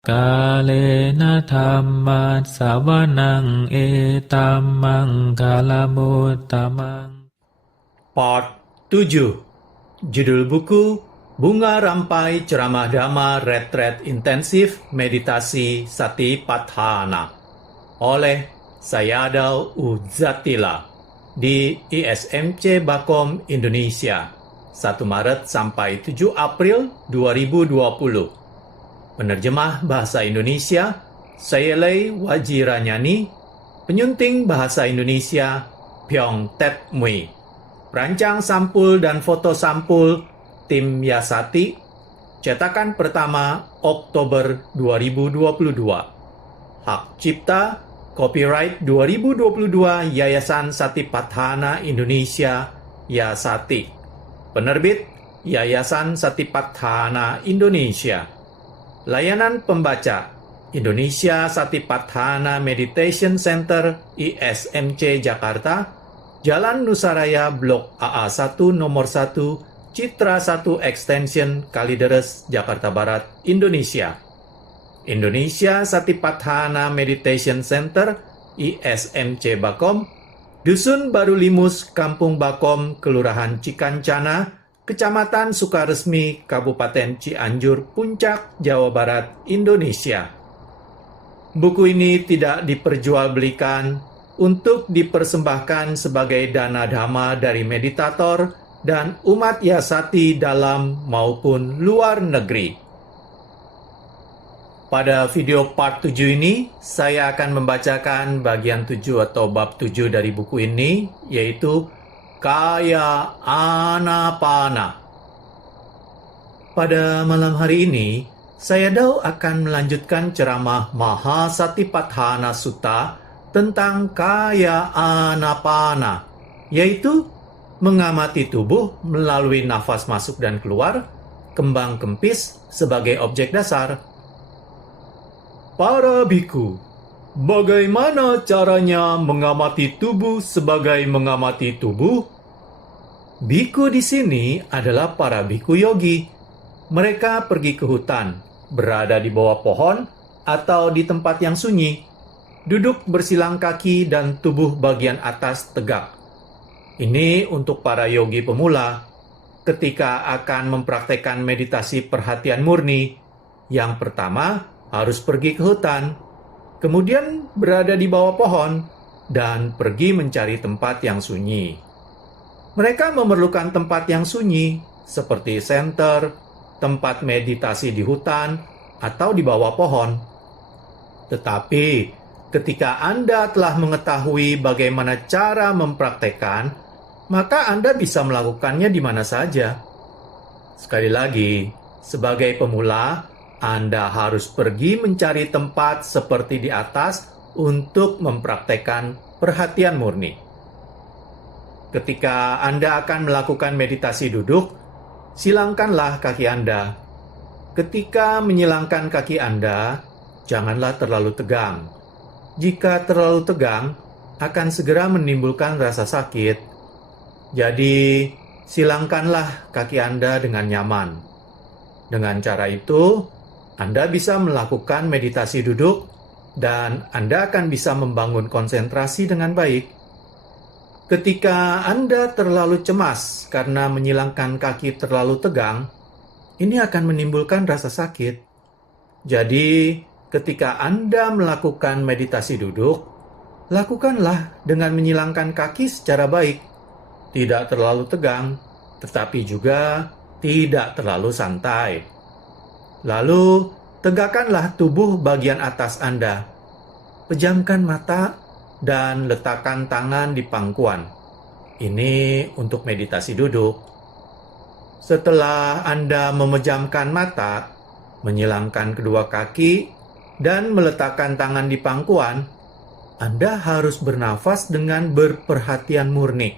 Kalena dhammat sawanang etamang kalamutamang. Part 7. Judul buku Bunga Rampai Ceramah Dhamma Retret Intensif Meditasi Satipatthana oleh Sayadaw Uzatila di ISMC Bakom Indonesia 1 Maret sampai 7 April 2020. Penerjemah Bahasa Indonesia Sayalei Wajiranyani. Penyunting Bahasa Indonesia Pyong Tet Mui. Perancang sampul dan foto sampul Tim Yasati. Cetakan pertama Oktober 2022. Hak cipta Copyright 2022 Yayasan Satipatthana Indonesia Yasati. Penerbit Yayasan Satipatthana Indonesia. Layanan pembaca Indonesia Satipatthana Meditation Center ISMC Jakarta, Jalan Nusaraya Blok AA1 Nomor 1, Citra 1 Extension Kalideres, Jakarta Barat, Indonesia. Indonesia Satipatthana Meditation Center ISMC Bakom, Dusun Baru Limus, Kampung Bakom, Kelurahan Cikancana, Kecamatan Sukaresmi, Kabupaten Cianjur, Puncak, Jawa Barat, Indonesia. Buku ini tidak diperjualbelikan untuk dipersembahkan sebagai dana dhamma dari meditator dan umat Yasati dalam maupun luar negeri. Pada video part 7 ini, saya akan membacakan bagian 7 atau bab 7 dari buku ini, yaitu Kaya Anapana. Pada malam hari ini, Sayadaw akan melanjutkan ceramah Mahasatipatthana Sutta tentang Kaya Anapana, yaitu mengamati tubuh melalui nafas masuk dan keluar, kembang kempis sebagai objek dasar. Para biku, bagaimana caranya mengamati tubuh sebagai mengamati tubuh? Biku di sini adalah para biku yogi. Mereka pergi ke hutan, berada di bawah pohon atau di tempat yang sunyi, duduk bersilang kaki dan tubuh bagian atas tegak. Ini untuk para yogi pemula ketika akan mempraktekkan meditasi perhatian murni. Yang pertama, harus pergi ke hutan, kemudian berada di bawah pohon, dan pergi mencari tempat yang sunyi. Mereka memerlukan tempat yang sunyi, seperti senter, tempat meditasi di hutan, atau di bawah pohon. Tetapi, ketika Anda telah mengetahui bagaimana cara mempraktekkan, maka Anda bisa melakukannya di mana saja. Sekali lagi, sebagai pemula, Anda harus pergi mencari tempat seperti di atas untuk mempraktekkan perhatian murni. Ketika Anda akan melakukan meditasi duduk, silangkanlah kaki Anda. Ketika menyilangkan kaki Anda, janganlah terlalu tegang. Jika terlalu tegang, akan segera menimbulkan rasa sakit. Jadi, silangkanlah kaki Anda dengan nyaman. Dengan cara itu, Anda bisa melakukan meditasi duduk dan Anda akan bisa membangun konsentrasi dengan baik. Ketika Anda terlalu cemas karena menyilangkan kaki terlalu tegang, ini akan menimbulkan rasa sakit. Jadi, ketika Anda melakukan meditasi duduk, lakukanlah dengan menyilangkan kaki secara baik. Tidak terlalu tegang, tetapi juga tidak terlalu santai. Lalu, tegakkanlah tubuh bagian atas Anda. Pejamkan mata dan letakkan tangan di pangkuan. Ini untuk meditasi duduk. Setelah Anda memejamkan mata, menyilangkan kedua kaki, dan meletakkan tangan di pangkuan, Anda harus bernafas dengan berperhatian murni.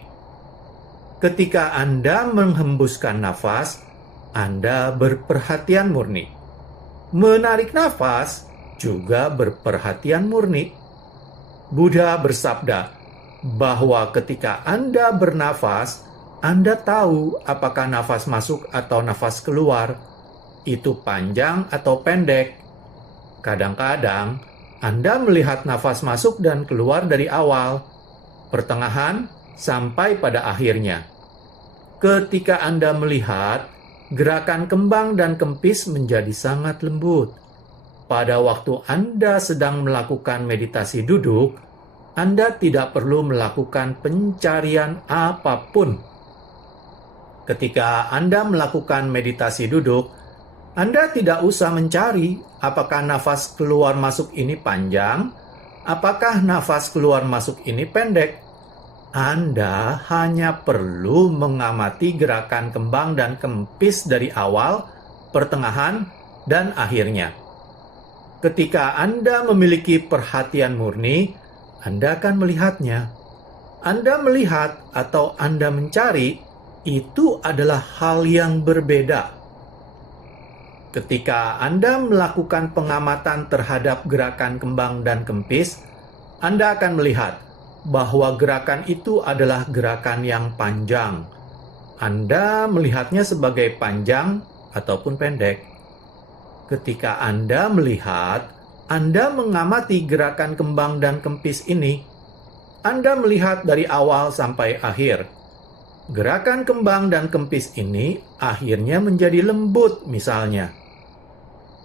Ketika Anda menghembuskan nafas, Anda berperhatian murni. Menarik nafas juga berperhatian murni. Buddha bersabda bahwa ketika Anda bernafas, Anda tahu apakah nafas masuk atau nafas keluar, itu panjang atau pendek. Kadang-kadang Anda melihat nafas masuk dan keluar dari awal, pertengahan, sampai pada akhirnya. Ketika Anda melihat, gerakan kembang dan kempis menjadi sangat lembut. Pada waktu Anda sedang melakukan meditasi duduk, Anda tidak perlu melakukan pencarian apapun. Ketika Anda melakukan meditasi duduk, Anda tidak usah mencari apakah nafas keluar masuk ini panjang, apakah nafas keluar masuk ini pendek. Anda hanya perlu mengamati gerakan kembang dan kempis dari awal, pertengahan, dan akhirnya. Ketika Anda memiliki perhatian murni, Anda akan melihatnya. Anda melihat atau Anda mencari, itu adalah hal yang berbeda. Ketika Anda melakukan pengamatan terhadap gerakan kembang dan kempis, Anda akan melihat bahwa gerakan itu adalah gerakan yang panjang. Anda melihatnya sebagai panjang ataupun pendek. Ketika Anda melihat, Anda mengamati gerakan kembang dan kempis ini. Anda melihat dari awal sampai akhir. Gerakan kembang dan kempis ini akhirnya menjadi lembut misalnya.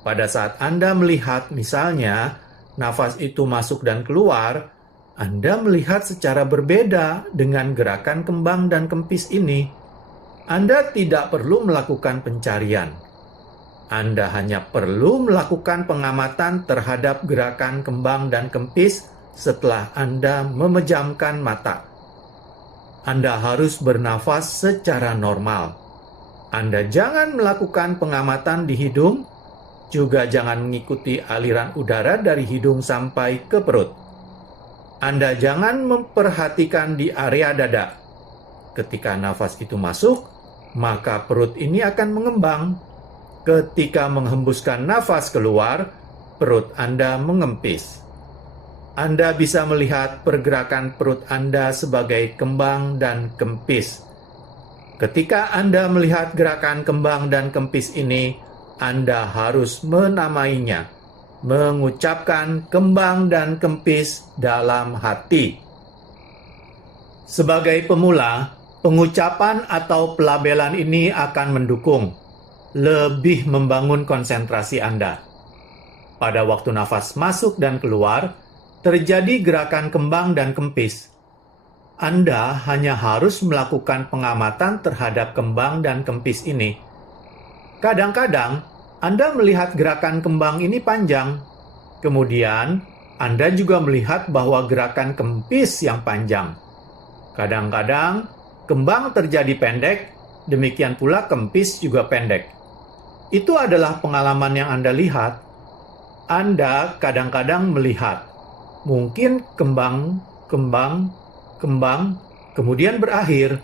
Pada saat Anda melihat misalnya nafas itu masuk dan keluar, Anda melihat secara berbeda dengan gerakan kembang dan kempis ini. Anda tidak perlu melakukan pencarian. Anda hanya perlu melakukan pengamatan terhadap gerakan kembang dan kempis setelah Anda memejamkan mata. Anda harus bernafas secara normal. Anda jangan melakukan pengamatan di hidung, juga jangan mengikuti aliran udara dari hidung sampai ke perut. Anda jangan memperhatikan di area dada. Ketika nafas itu masuk, maka perut ini akan mengembang. Ketika menghembuskan nafas keluar, perut Anda mengempis. Anda bisa melihat pergerakan perut Anda sebagai kembang dan kempis. Ketika Anda melihat gerakan kembang dan kempis ini, Anda harus menamainya, mengucapkan kembang dan kempis dalam hati. Sebagai pemula, pengucapan atau pelabelan ini akan mendukung, lebih membangun konsentrasi Anda. Pada waktu nafas masuk dan keluar, terjadi gerakan kembang dan kempis. Anda hanya harus melakukan pengamatan terhadap kembang dan kempis ini. Kadang-kadang, Anda melihat gerakan kembang ini panjang. Kemudian, Anda juga melihat bahwa gerakan kempis yang panjang. Kadang-kadang, kembang terjadi pendek, demikian pula kempis juga pendek. Itu adalah pengalaman yang Anda lihat. Anda kadang-kadang melihat, mungkin kembang, kemudian berakhir.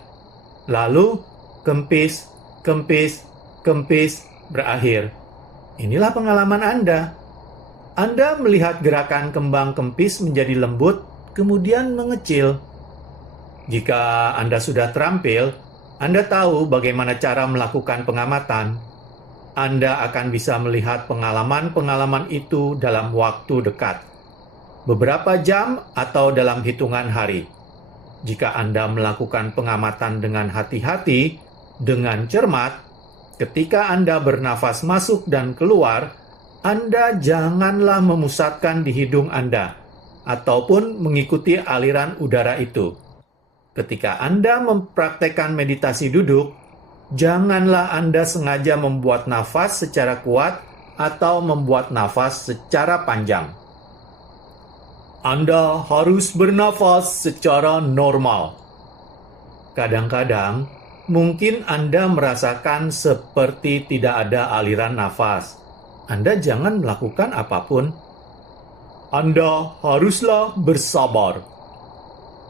Lalu, kempis, berakhir. Inilah pengalaman Anda. Anda melihat gerakan kembang kempis menjadi lembut, kemudian mengecil. Jika Anda sudah terampil, Anda tahu bagaimana cara melakukan pengamatan. Anda akan bisa melihat pengalaman-pengalaman itu dalam waktu dekat, beberapa jam atau dalam hitungan hari. Jika Anda melakukan pengamatan dengan hati-hati, dengan cermat, ketika Anda bernafas masuk dan keluar, Anda janganlah memusatkan di hidung Anda, ataupun mengikuti aliran udara itu. Ketika Anda mempraktekkan meditasi duduk, janganlah Anda sengaja membuat nafas secara kuat atau membuat nafas secara panjang. Anda harus bernafas secara normal. Kadang-kadang, mungkin Anda merasakan seperti tidak ada aliran nafas. Anda jangan melakukan apapun. Anda haruslah bersabar.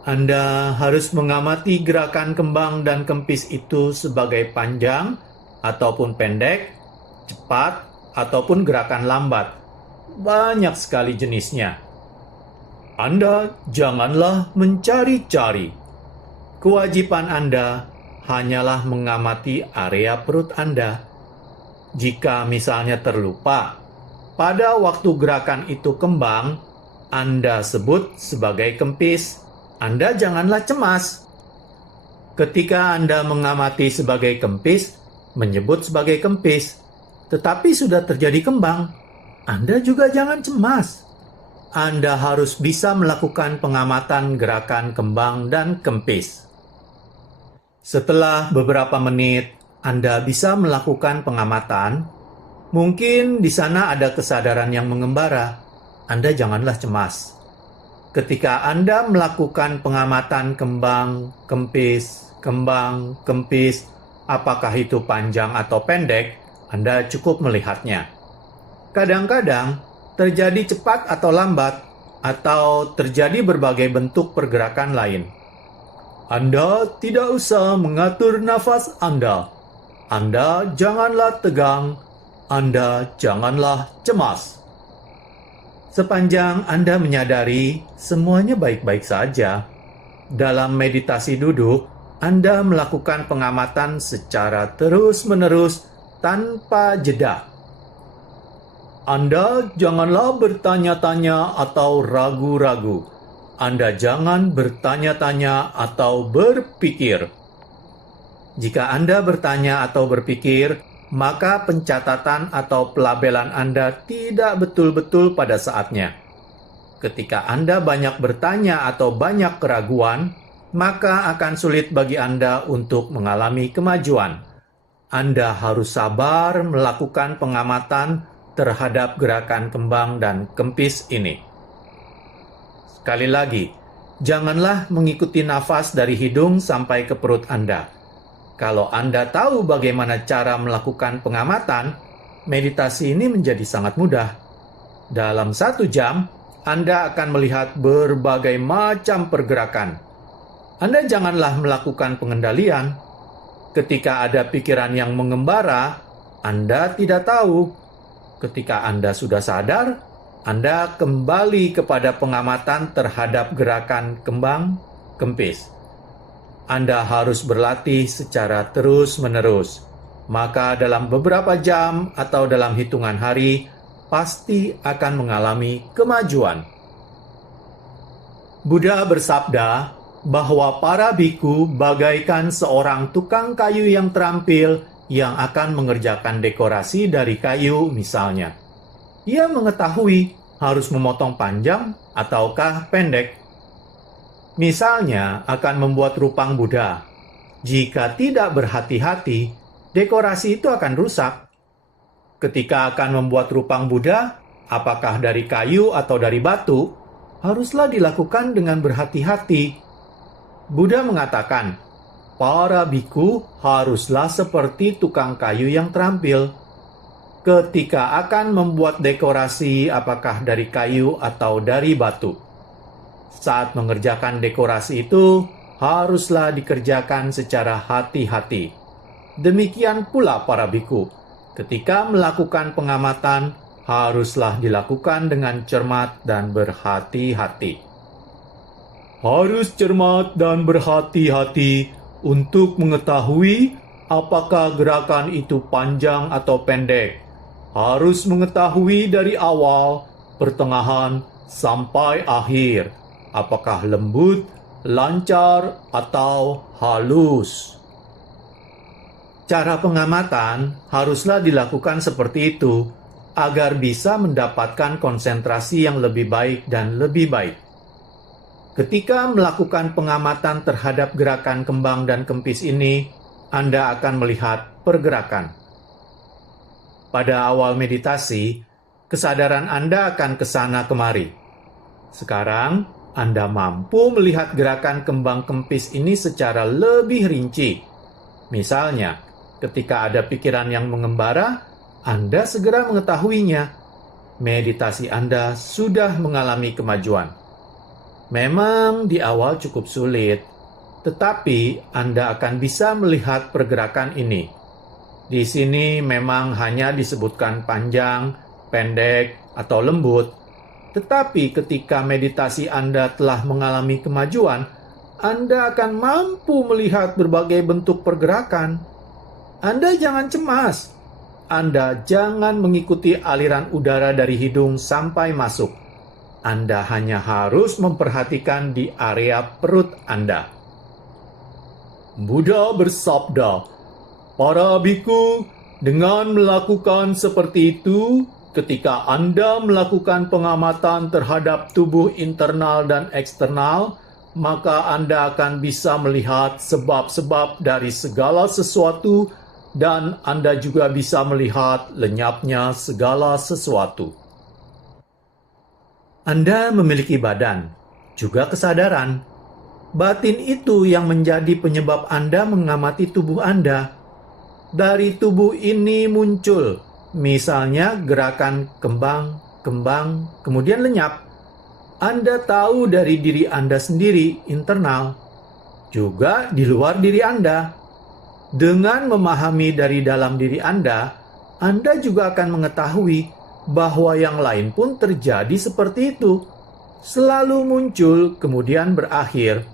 Anda harus mengamati gerakan kembang dan kempis itu sebagai panjang ataupun pendek, cepat ataupun gerakan lambat. Banyak sekali jenisnya. Anda janganlah mencari-cari. Kewajiban Anda hanyalah mengamati area perut Anda. Jika misalnya terlupa, Pada waktu gerakan itu kembang, Anda sebut sebagai kempis. Anda janganlah cemas. Ketika Anda mengamati sebagai kempis, menyebut sebagai kempis, tetapi sudah terjadi kembang, Anda juga jangan cemas. Anda harus bisa melakukan pengamatan gerakan kembang dan kempis. Setelah beberapa menit, Anda bisa melakukan pengamatan. Mungkin di sana ada kesadaran yang mengembara. Anda janganlah cemas. Ketika Anda melakukan pengamatan kembang, kempis, apakah itu panjang atau pendek, Anda cukup melihatnya. Kadang-kadang terjadi cepat atau lambat, atau terjadi berbagai bentuk pergerakan lain. Anda tidak usah mengatur nafas Anda. Anda janganlah tegang. Anda janganlah cemas. Sepanjang Anda menyadari semuanya baik-baik saja, dalam meditasi duduk, Anda melakukan pengamatan secara terus-menerus tanpa jeda. Anda janganlah bertanya-tanya atau ragu-ragu. Anda jangan bertanya-tanya atau berpikir. Jika Anda bertanya atau berpikir, maka pencatatan atau pelabelan Anda tidak betul-betul pada saatnya. Ketika Anda banyak bertanya atau banyak keraguan, maka akan sulit bagi Anda untuk mengalami kemajuan. Anda harus sabar melakukan pengamatan terhadap gerakan kembang dan kempis ini. Sekali lagi, janganlah mengikuti nafas dari hidung sampai ke perut Anda. Kalau Anda tahu bagaimana cara melakukan pengamatan, meditasi ini menjadi sangat mudah. Dalam 1 jam, Anda akan melihat berbagai macam pergerakan. Anda janganlah melakukan pengendalian. Ketika ada pikiran yang mengembara, Anda tidak tahu. Ketika Anda sudah sadar, Anda kembali kepada pengamatan terhadap gerakan kembang, kempis. Anda harus berlatih secara terus-menerus. Maka dalam beberapa jam atau dalam hitungan hari, pasti akan mengalami kemajuan. Buddha bersabda bahwa para biku bagaikan seorang tukang kayu yang terampil yang akan mengerjakan dekorasi dari kayu misalnya. Ia mengetahui harus memotong panjang ataukah pendek. Misalnya akan membuat rupang Buddha. Jika tidak berhati-hati, dekorasi itu akan rusak. Ketika akan membuat rupang Buddha, apakah dari kayu atau dari batu, haruslah dilakukan dengan berhati-hati. Buddha mengatakan, para biku haruslah seperti tukang kayu yang terampil. Ketika akan membuat dekorasi, apakah dari kayu atau dari batu. Saat mengerjakan dekorasi itu, haruslah dikerjakan secara hati-hati. Demikian pula para biku. Ketika melakukan pengamatan, haruslah dilakukan dengan cermat dan berhati-hati. Harus cermat dan berhati-hati untuk mengetahui apakah gerakan itu panjang atau pendek. Harus mengetahui dari awal, pertengahan, sampai akhir. Apakah lembut, lancar, atau halus. Cara pengamatan haruslah dilakukan seperti itu, agar bisa mendapatkan konsentrasi yang lebih baik dan lebih baik. Ketika melakukan pengamatan terhadap gerakan kembang dan kempis ini, Anda akan melihat pergerakan. Pada awal meditasi, kesadaran Anda akan kesana kemari. Sekarang, Anda mampu melihat gerakan kembang kempis ini secara lebih rinci. Misalnya, ketika ada pikiran yang mengembara, Anda segera mengetahuinya. Meditasi Anda sudah mengalami kemajuan. Memang di awal cukup sulit, tetapi Anda akan bisa melihat pergerakan ini. Di sini memang hanya disebutkan panjang, pendek, atau lembut. Tetapi ketika meditasi Anda telah mengalami kemajuan, Anda akan mampu melihat berbagai bentuk pergerakan. Anda jangan cemas. Anda jangan mengikuti aliran udara dari hidung sampai masuk. Anda hanya harus memperhatikan di area perut Anda. Buddha bersabda, "Para biku, dengan melakukan seperti itu, ketika Anda melakukan pengamatan terhadap tubuh internal dan eksternal, maka Anda akan bisa melihat sebab-sebab dari segala sesuatu dan Anda juga bisa melihat lenyapnya segala sesuatu." Anda memiliki badan, juga kesadaran. Batin itu yang menjadi penyebab Anda mengamati tubuh Anda. Dari tubuh ini muncul, misalnya gerakan kembang, kemudian lenyap. Anda tahu dari diri Anda sendiri, internal, juga di luar diri Anda. Dengan memahami dari dalam diri Anda juga akan mengetahui bahwa yang lain pun terjadi seperti itu. Selalu muncul, kemudian berakhir.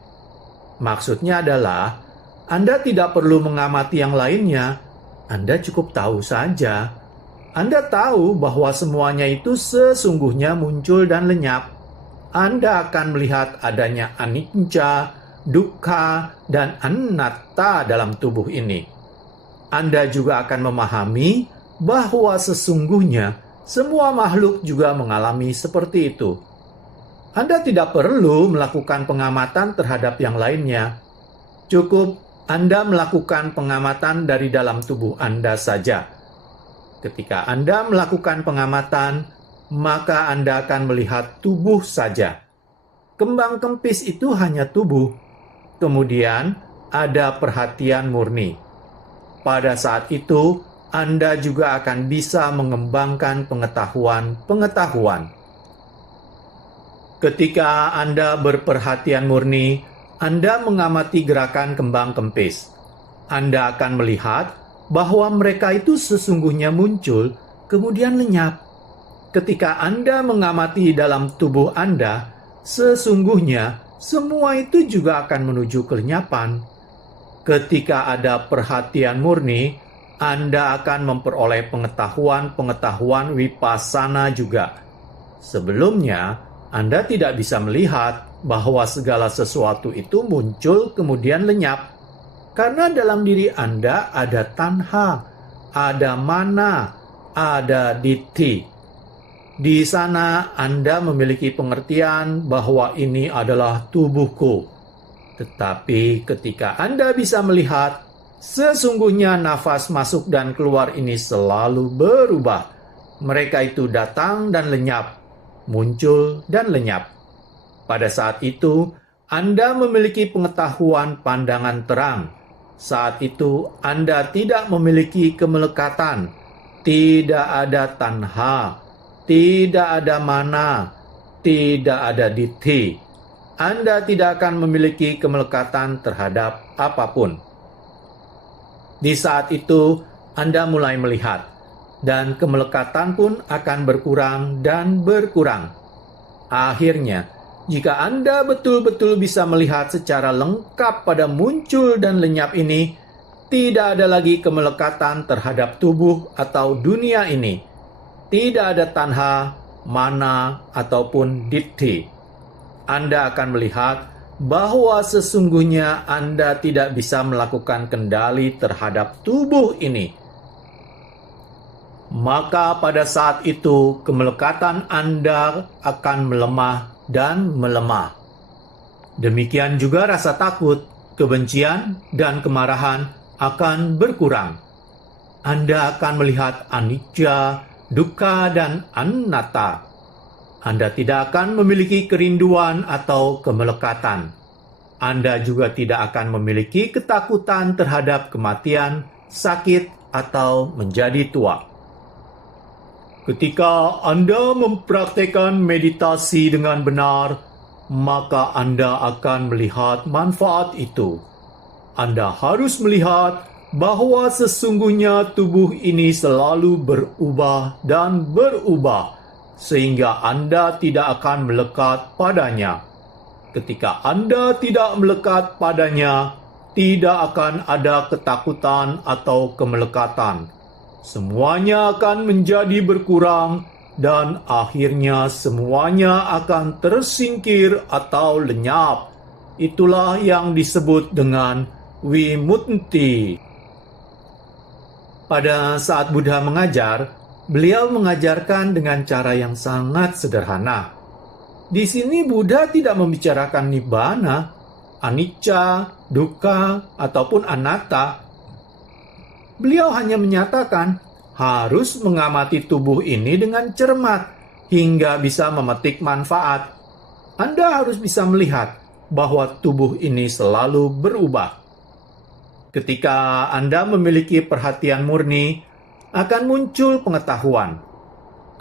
Maksudnya adalah, Anda tidak perlu mengamati yang lainnya. Anda cukup tahu saja. Anda tahu bahwa semuanya itu sesungguhnya muncul dan lenyap. Anda akan melihat adanya anicca, dukkha, dan anatta dalam tubuh ini. Anda juga akan memahami bahwa sesungguhnya semua makhluk juga mengalami seperti itu. Anda tidak perlu melakukan pengamatan terhadap yang lainnya. Cukup Anda melakukan pengamatan dari dalam tubuh Anda saja. Ketika Anda melakukan pengamatan, maka Anda akan melihat tubuh saja. Kembang kempis itu hanya tubuh. Kemudian ada perhatian murni. Pada saat itu, Anda juga akan bisa mengembangkan pengetahuan. Ketika Anda berperhatian murni, Anda mengamati gerakan kembang kempis. Anda akan melihat bahwa mereka itu sesungguhnya muncul, kemudian lenyap. Ketika Anda mengamati dalam tubuh Anda, sesungguhnya semua itu juga akan menuju kelenyapan. Ketika ada perhatian murni, Anda akan memperoleh pengetahuan vipassana juga. Sebelumnya, Anda tidak bisa melihat bahwa segala sesuatu itu muncul kemudian lenyap. Karena dalam diri Anda ada tanha, ada mana, ada ditthi. Di sana Anda memiliki pengertian bahwa ini adalah tubuhku. Tetapi ketika Anda bisa melihat, sesungguhnya nafas masuk dan keluar ini selalu berubah. Mereka itu datang dan lenyap, muncul dan lenyap. Pada saat itu, Anda memiliki pengetahuan pandangan terang. Saat itu, Anda tidak memiliki kemelekatan, tidak ada tanha, tidak ada mana, tidak ada ditthi. Anda tidak akan memiliki kemelekatan terhadap apapun. Di saat itu, Anda mulai melihat, dan kemelekatan pun akan berkurang dan berkurang. Akhirnya, jika Anda betul-betul bisa melihat secara lengkap pada muncul dan lenyap ini, tidak ada lagi kemelekatan terhadap tubuh atau dunia ini. Tidak ada tanha, mana, ataupun ditthi. Anda akan melihat bahwa sesungguhnya Anda tidak bisa melakukan kendali terhadap tubuh ini. Maka pada saat itu kemelekatan Anda akan melemah dan melemah. Demikian juga rasa takut, kebencian, dan kemarahan akan berkurang. Anda akan melihat anicca, dukkha, dan anatta. Anda tidak akan memiliki kerinduan atau kemelekatan. Anda juga tidak akan memiliki ketakutan terhadap kematian, sakit, atau menjadi tua. Ketika Anda mempraktekkan meditasi dengan benar, maka Anda akan melihat manfaat itu. Anda harus melihat bahwa sesungguhnya tubuh ini selalu berubah dan berubah, sehingga Anda tidak akan melekat padanya. Ketika Anda tidak melekat padanya, tidak akan ada ketakutan atau kemelekatan. semuanya akan menjadi berkurang dan akhirnya semuanya akan tersingkir atau lenyap. Itulah yang disebut dengan Vimutti. Pada saat Buddha mengajar, beliau mengajarkan dengan cara yang sangat sederhana. Di sini Buddha tidak membicarakan nibbana, anicca, dukkha, ataupun anatta. Beliau hanya menyatakan harus mengamati tubuh ini dengan cermat hingga bisa memetik manfaat. Anda harus bisa melihat bahwa tubuh ini selalu berubah. Ketika Anda memiliki perhatian murni, akan muncul pengetahuan.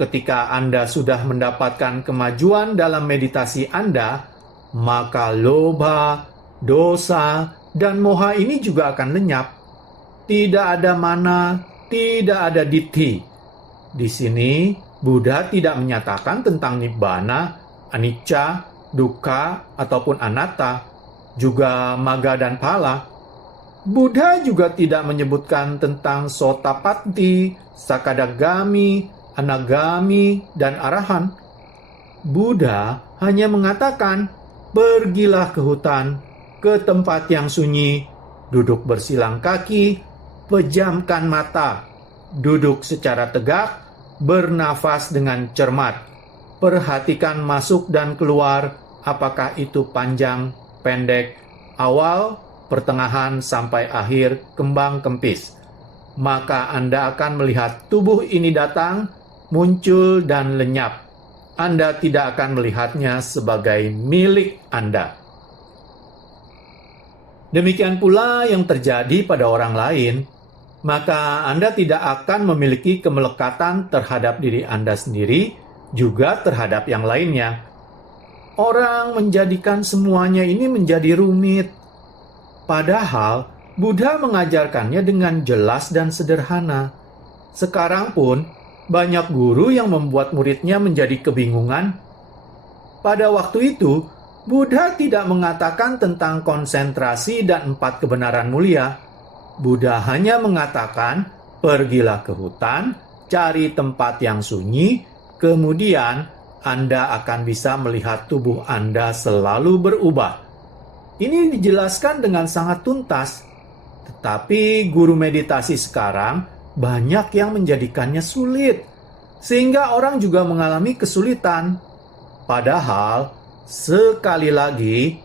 Ketika Anda sudah mendapatkan kemajuan dalam meditasi Anda, maka lobha, dosa, dan moha ini juga akan lenyap. Tidak ada mana, tidak ada ditthi. Di sini, Buddha tidak menyatakan tentang nibbana, anicca, dukkha, ataupun anatta, juga magga dan phala. Buddha juga tidak menyebutkan tentang Sotapanti, Sakadagami, Anagami, dan Arahan. Buddha hanya mengatakan, pergilah ke hutan, ke tempat yang sunyi, duduk bersilang kaki, pejamkan mata, duduk secara tegak, bernafas dengan cermat. Perhatikan masuk dan keluar, apakah itu panjang, pendek, awal, pertengahan, sampai akhir, kembang kempis. Maka Anda akan melihat tubuh ini datang, muncul, dan lenyap. Anda tidak akan melihatnya sebagai milik Anda. Demikian pula yang terjadi pada orang lain, maka Anda tidak akan memiliki kemelekatan terhadap diri Anda sendiri, juga terhadap yang lainnya. Orang menjadikan semuanya ini menjadi rumit. Padahal, Buddha mengajarkannya dengan jelas dan sederhana. Sekarang pun, banyak guru yang membuat muridnya menjadi kebingungan. Pada waktu itu, Buddha tidak mengatakan tentang konsentrasi dan 4 kebenaran mulia. Buddha hanya mengatakan, pergilah ke hutan, cari tempat yang sunyi, kemudian Anda akan bisa melihat tubuh Anda selalu berubah. Ini dijelaskan dengan sangat tuntas. Tetapi guru meditasi sekarang banyak yang menjadikannya sulit, sehingga orang juga mengalami kesulitan. Padahal, sekali lagi,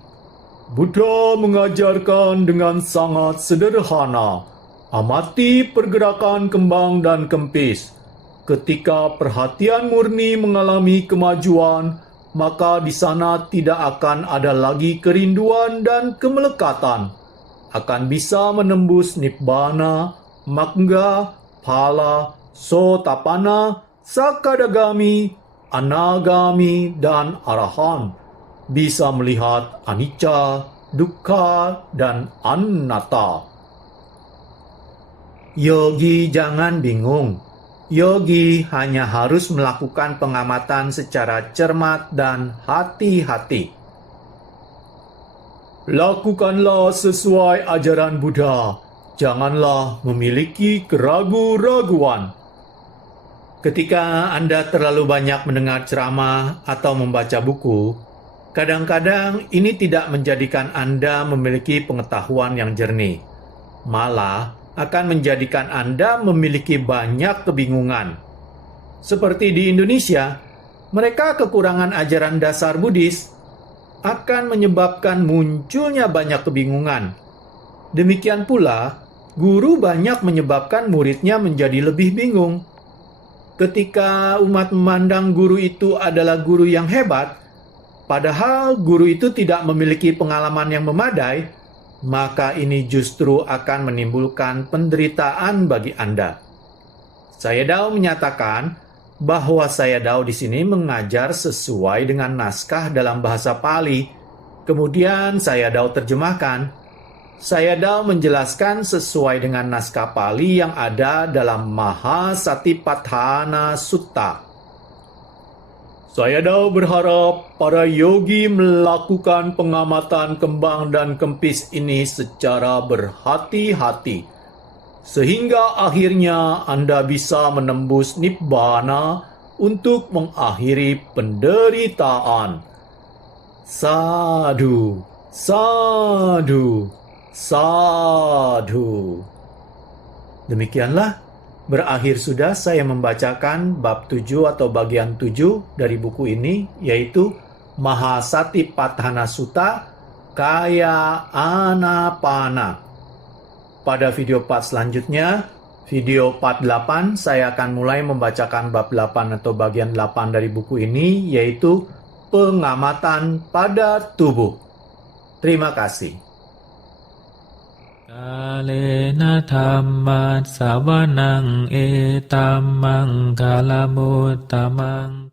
Buddha mengajarkan dengan sangat sederhana. Amati pergerakan kembang dan kempis. Ketika perhatian murni mengalami kemajuan, maka di sana tidak akan ada lagi kerinduan dan kemelekatan. Akan bisa menembus nibbana, magga, phala, sotapanna, sakadagami, anagami, dan arahan. Bisa melihat anicca, dukkha, dan anatta. Yogi jangan bingung. Yogi hanya harus melakukan pengamatan secara cermat dan hati-hati. Lakukanlah sesuai ajaran Buddha. Janganlah memiliki keraguan-raguan. Ketika Anda terlalu banyak mendengar ceramah atau membaca buku, kadang-kadang ini tidak menjadikan Anda memiliki pengetahuan yang jernih. Malah akan menjadikan Anda memiliki banyak kebingungan. Seperti di Indonesia, mereka kekurangan ajaran dasar Buddhis akan menyebabkan munculnya banyak kebingungan. Demikian pula, guru banyak menyebabkan muridnya menjadi lebih bingung. Ketika umat memandang guru itu adalah guru yang hebat, padahal guru itu tidak memiliki pengalaman yang memadai, maka ini justru akan menimbulkan penderitaan bagi Anda. Sayadaw menyatakan bahwa Sayadaw di sini mengajar sesuai dengan naskah dalam bahasa Pali. Kemudian Sayadaw terjemahkan. Sayadaw menjelaskan sesuai dengan naskah Pali yang ada dalam Mahasatipatthana Sutta. Sayadaw berharap para yogi melakukan pengamatan kembang dan kempis ini secara berhati-hati. sehingga akhirnya Anda bisa menembus nibbana untuk mengakhiri penderitaan. Sadhu, sadhu, sadhu. Demikianlah, berakhir sudah saya membacakan bab 7 atau bagian 7 dari buku ini, yaitu Mahasatipatthana Sutta Kaya Anapana. Pada video part selanjutnya, video part 8, saya akan mulai membacakan bab 8 atau bagian 8 dari buku ini, yaitu pengamatan pada tubuh. Terima kasih. Kalena dhammat savanang etammang kalamutamang